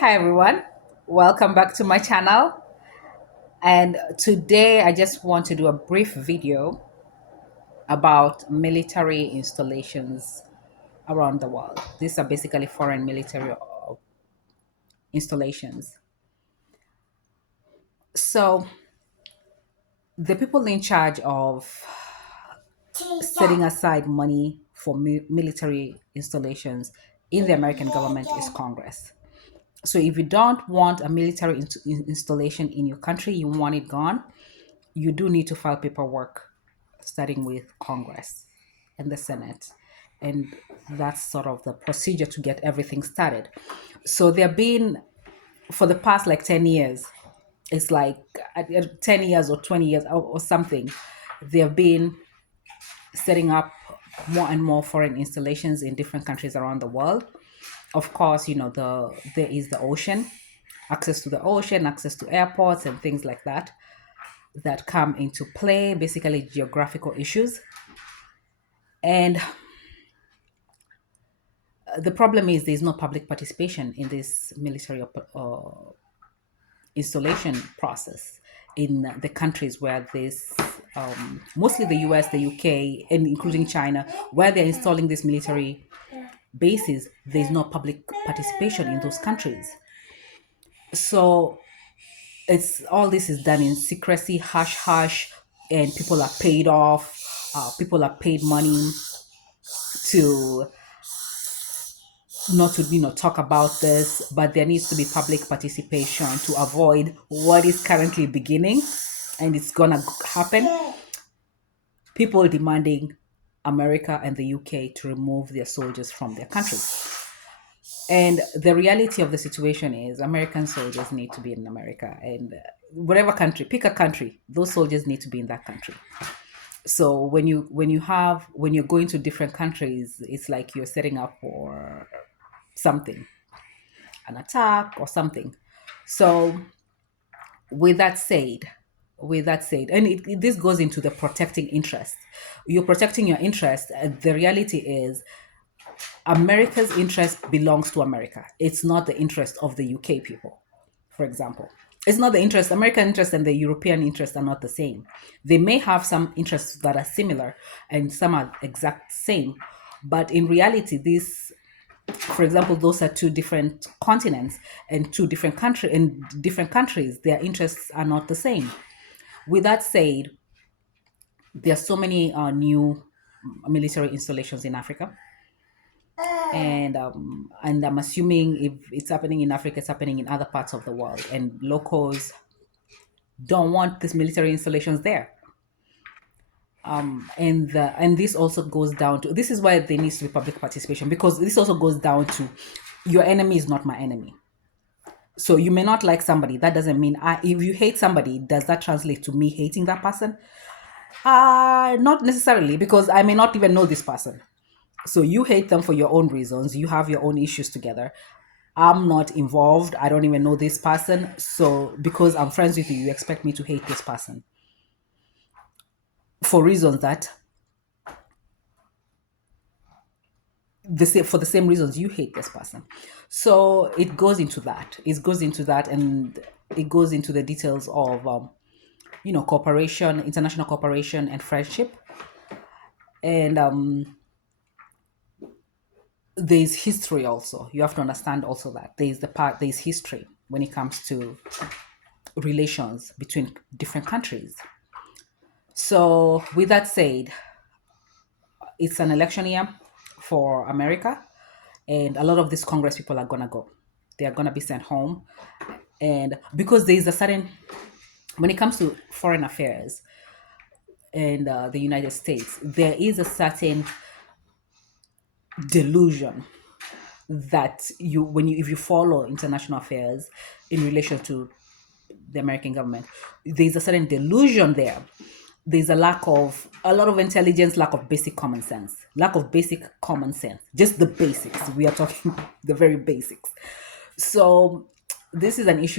Hi everyone, welcome back to my channel. And today I just want to do a brief video about military installations around the world. These are basically foreign military installations. So, the people in charge of setting aside money for military installations in the American government is Congress. So, if you don't want a military installation in your country, you want it gone, you do need to file paperwork starting with Congress and the Senate. And that's sort of the procedure to get everything started. So there have been, for the past like 10 years, it's like 10 years or 20 years or something, they have been setting up more and more foreign installations in different countries around the world. Of course, there is the ocean, access to the ocean, access to airports and things like that come into play, basically geographical issues. And the problem is there's no public participation in this military installation process in the countries where this, mostly the US, the UK, and including China, where they're installing these military bases, there's no public participation in those countries. So it's all this is done in secrecy, hush hush, and people are paid off. People are paid money to not to talk about this, but there needs to be public participation to avoid what is currently beginning, and it's gonna happen. People demanding America and the UK to remove their soldiers from their countries. And the reality of the situation is American soldiers need to be in America, and whatever country, pick a country, those soldiers need to be in that country. So when you're going to different countries, it's like you're setting up for something, an attack or something. So with that said, and this goes into the protecting interest. You're protecting your interest. The reality is America's interest belongs to America. It's not the interest of the UK people, for example. It's not the interest, American interest and the European interest are not the same. They may have some interests that are similar and some are exact same, but in reality, these, for example, those are two different continents and different countries, their interests are not the same. With that said, there are so many new military installations in Africa, and I'm assuming if it's happening in Africa, it's happening in other parts of the world, and locals don't want these military installations there. And this also goes down to, this is why there needs to be public participation, because this also goes down to your enemy is not my enemy. So you may not like somebody, that doesn't mean if you hate somebody, does that translate to me hating that person? Not necessarily, because I may not even know this person. So you hate them for your own reasons, you have your own issues together. I'm not involved, I don't even know this person, so because I'm friends with you, you expect me to hate this person for reasons that for the same reasons you hate this person. So it goes into that. And it goes into the details of cooperation, international cooperation, and friendship. And there's history also. You have to understand also that there's history when it comes to relations between different countries. So with that said, it's an election year for America, and a lot of these Congress people are gonna go. They are gonna be sent home, and because there is a certain, when it comes to foreign affairs and the United States, there is a certain delusion that if you follow international affairs in relation to the American government, there's a certain delusion there. There's a lot of intelligence, lack of basic common sense, just the basics. We are talking the very basics. So this is an issue